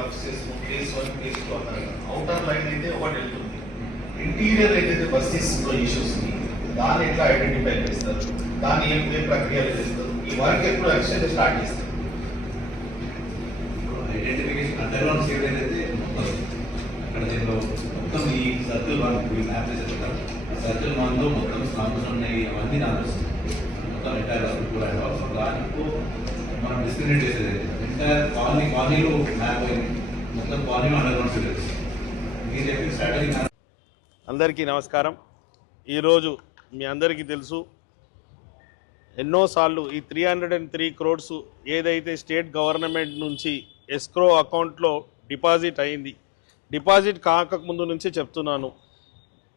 Works place one place two అన్నారు outer line అయితే ఒకటి వెళ్తుంది. ఇంటీరియర్ ఏదైతే బస్సెస్లో ఇష్యూస్ దాన్ని ఎట్లా ఐడెంటిఫై చేస్తారు? దాన్ని ఏం ఏ ప్రక్రియలు చేస్తారు? ఈ వర్క్ ఎప్పుడు యాక్చువల్ స్టార్ట్ చేస్తారు? ఐడెంటిఫికేషన్ అండర్ గ్రౌండ్ సేవ్ అయితే మొత్తం అక్కడ దీంట్లో మొత్తం ఈ సర్కిల్ వన్ మ్యాప్ చేసేస్తారు. సర్కిల్ వన్లో మొత్తం స్లాంప్స్ ఉన్నాయి అవన్నీ నాకు వస్తాయి మొత్తం ఎంటైర్ హాస్పిటల్ అండ్ ఆల్సో దాంట్లో మనం డిస్క్రిమినేట్ చేసేది ఎంటైర్ కాలనీ కాలనీలో మ్యాప్ అయింది మొత్తం కాలనీలో అండర్ గ్రౌండ్ సిటీస్ మీరు చెప్పిన స్ట్రాటజీ అందరికీ నమస్కారం. ఈరోజు మీ అందరికీ తెలుసు ఎన్నోసార్లు ఈ three hundred and three crores ఏదైతే స్టేట్ గవర్నమెంట్ నుంచి ఎస్క్రో అకౌంట్లో డిపాజిట్ అయింది డిపాజిట్ కాకముందు నుంచి చెప్తున్నాను.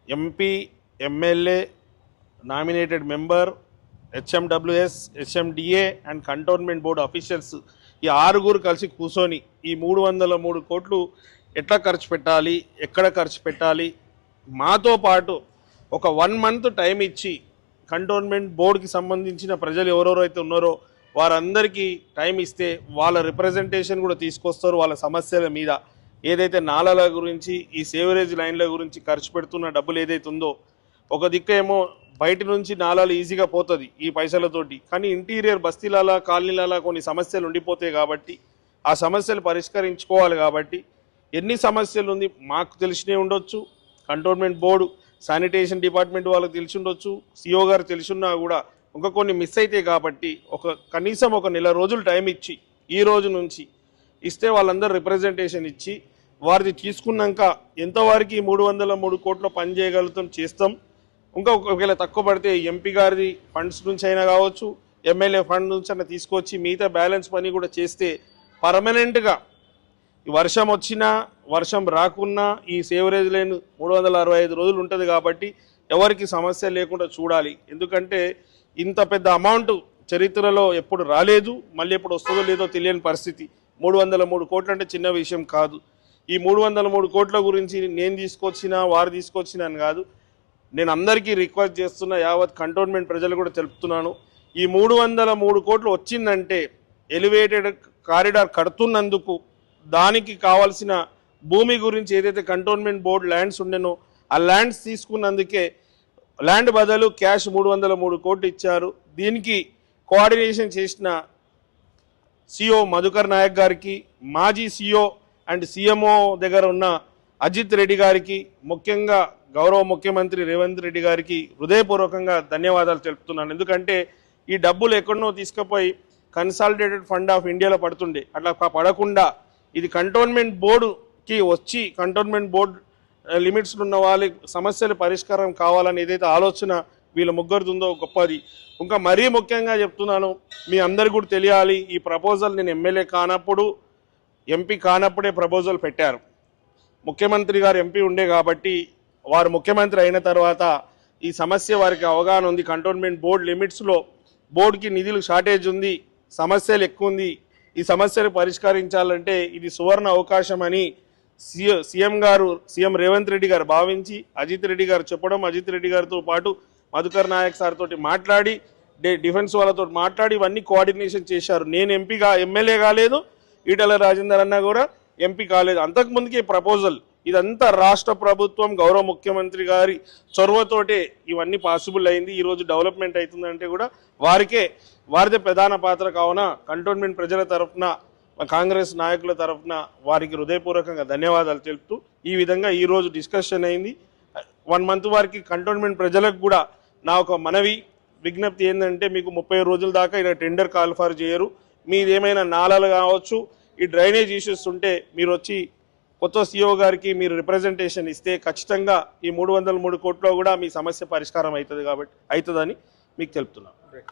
MP MLA nominated member HMWS HMDA and cantonment board officials ఈ ఆరుగురు కలిసి కూర్చొని ఈ మూడు వందల మూడు కోట్లు ఎట్లా ఖర్చు పెట్టాలి ఎక్కడ ఖర్చు పెట్టాలి? మాతో పాటు ఒక వన్ మంత్ టైం ఇచ్చి కంటోన్మెంట్ బోర్డుకి సంబంధించిన ప్రజలు ఎవరెవరైతే ఉన్నారో వారందరికీ టైం ఇస్తే వాళ్ళ రిప్రజెంటేషన్ కూడా తీసుకొస్తారు వాళ్ళ సమస్యల మీద. ఏదైతే నాలాల గురించి ఈ సేవరేజ్ లైన్ల గురించి ఖర్చు పెడుతున్న డబ్బులు ఏదైతే ఉందో ఒక దిక్కేమో బయట నుంచి నాలాలు ఈజీగా పోతుంది ఈ పైసలతోటి. కానీ ఇంటీరియర్ బస్తీలాల కాలనీలాల కొన్ని సమస్యలు ఉండిపోతాయి కాబట్టి ఆ సమస్యలు పరిష్కరించుకోవాలి కాబట్టి ఎన్ని సమస్యలు ఉంది మాకు తెలిసినవి ఉండొచ్చు. కంటోన్మెంట్ బోర్డు శానిటేషన్ డిపార్ట్మెంట్ వాళ్ళకి తెలిసి ఉండొచ్చు. సిఓ గారు తెలిసిన్నా కూడా ఇంకా కొన్ని మిస్ అవుతాయి కాబట్టి ఒక కనీసం ఒక నెల రోజులు టైం ఇచ్చి ఈ రోజు నుంచి ఇస్తే వాళ్ళందరూ రిప్రజెంటేషన్ ఇచ్చి వారిది తీసుకున్నాక ఎంతవరకు ఈ మూడు వందల మూడు కోట్ల పని చేయగలుగుతాం చేస్తాం. ఇంకా ఒకవేళ తక్కువ పడితే ఎంపీ గారిది ఫండ్స్ నుంచి అయినా కావచ్చు ఎమ్మెల్యే ఫండ్ నుంచి అయినా తీసుకొచ్చి మిగతా బ్యాలెన్స్ పని కూడా చేస్తే పర్మనెంట్గా ఈ వర్షం వచ్చినా వర్షం రాకున్నా ఈ సేవరేజ్ లైన్ మూడు వందల అరవై ఐదు రోజులు ఉంటుంది కాబట్టి ఎవరికి సమస్య లేకుండా చూడాలి. ఎందుకంటే ఇంత పెద్ద అమౌంట్ చరిత్రలో ఎప్పుడు రాలేదు మళ్ళీ ఎప్పుడు వస్తుందో లేదో తెలియని పరిస్థితి. మూడు వందల మూడు కోట్లు అంటే చిన్న విషయం కాదు. ఈ మూడు వందల మూడు కోట్ల గురించి నేను తీసుకొచ్చినా వారు తీసుకొచ్చినా అని కాదు నేను అందరికీ రిక్వెస్ట్ చేస్తున్న యావత్ కంటోన్మెంట్ ప్రజలు కూడా తెలుపుతున్నాను. ఈ మూడు వందల మూడు కోట్లు వచ్చిందంటే ఎలివేటెడ్ కారిడార్ కడుతున్నందుకు దానికి కావాల్సిన భూమి గురించి ఏదైతే కంటోన్మెంట్ బోర్డు ల్యాండ్స్ ఉండెనో ఆ ల్యాండ్స్ తీసుకున్నందుకే ల్యాండ్ బదులు క్యాష్ మూడు వందల మూడు కోట్లు ఇచ్చారు. దీనికి కోఆర్డినేషన్ చేసిన సిఓ మధుకర్ నాయక్ గారికి మాజీ సిఓ అండ్ సిఎంఓ దగ్గర ఉన్న అజిత్ రెడ్డి గారికి ముఖ్యంగా గౌరవ ముఖ్యమంత్రి రేవంత్ రెడ్డి గారికి హృదయపూర్వకంగా ధన్యవాదాలు తెలుపుతున్నాను. ఎందుకంటే ఈ డబ్బులు ఎక్కడనో తీసుకుపోయి కన్సాలిడేటెడ్ ఫండ్ ఆఫ్ ఇండియాలో పడుతుండే. అట్లా పడకుండా ఇది కంటోన్మెంట్ బోర్డుకి వచ్చి కంటోన్మెంట్ బోర్డు లిమిట్స్లో ఉన్న వాళ్ళ సమస్యలు పరిష్కారం కావాలని ఏదైతే ఆలోచన వీళ్ళ ముగ్గురిది ఉందో గొప్పది. ఇంకా మరీ ముఖ్యంగా చెప్తున్నాను మీ అందరికి కూడా తెలియాలి ఈ ప్రపోజల్ నేను ఎమ్మెల్యే కానప్పుడు ఎంపీ కానప్పుడే ప్రపోజల్ పెట్టారు. ముఖ్యమంత్రి గారు ఎంపీ ఉండే కాబట్టి వారు ముఖ్యమంత్రి అయిన తర్వాత ఈ సమస్య వారికి అవగాహన ఉంది. కంటోన్మెంట్ బోర్డు లిమిట్స్లో బోర్డుకి నిధులు షార్టేజ్ ఉంది. సమస్యలు ఎక్కువ ఉంది. ఈ సమస్యను పరిష్కరించాలంటే ఇది సువర్ణ అవకాశం అని CM CM garu CM Revanth Reddy garu భావించి అజిత్ రెడ్డి గారు చెప్పడం అజిత్ రెడ్డి గారితో పాటు మధుకర్ నాయక్ సార్ తోటి మాట్లాడి డే- డిఫెన్స్ వాళ్ళతో మాట్లాడి ఇవన్నీ కోఆర్డినేషన్ చేశారు. నేను ఎంపీగా ఎమ్మెల్యే కాలేదు. ఈటల రాజేందర్ అన్న కూడా ఎంపీ కాలేదు. అంతకు ముందుకే ప్రపోజల్ ఇదంతా రాష్ట్ర ప్రభుత్వం గౌరవ ముఖ్యమంత్రి గారి చొరవతోటే ఇవన్నీ పాసిబుల్ అయింది. ఈరోజు డెవలప్మెంట్ అవుతుందంటే కూడా వారికే వారిదే ప్రధాన పాత్ర కావున కంటోన్మెంట్ ప్రజల తరఫున కాంగ్రెస్ నాయకుల తరఫున వారికి హృదయపూర్వకంగా ధన్యవాదాలు తెలుపుతూ ఈ విధంగా ఈరోజు డిస్కషన్ అయింది. వన్ మంత్ వారికి కంటోన్మెంట్ ప్రజలకు కూడా నా ఒక మనవి విజ్ఞప్తి ఏంటంటే మీకు ముప్పై రోజుల దాకా ఇలా టెండర్ కాల్ఫర్ చేయరు. మీదేమైనా నాళాలు కావచ్చు ఈ డ్రైనేజ్ ఇష్యూస్ ఉంటే మీరు వచ్చి కొత్త సీఓ గారికి మీరు రిప్రజెంటేషన్ ఇస్తే ఖచ్చితంగా ఈ మూడు వందల మూడు కోట్లో కూడా మీ సమస్య పరిష్కారం అవుతుంది కాబట్టి అవుతుందని మీకు తెలుపుతున్నాను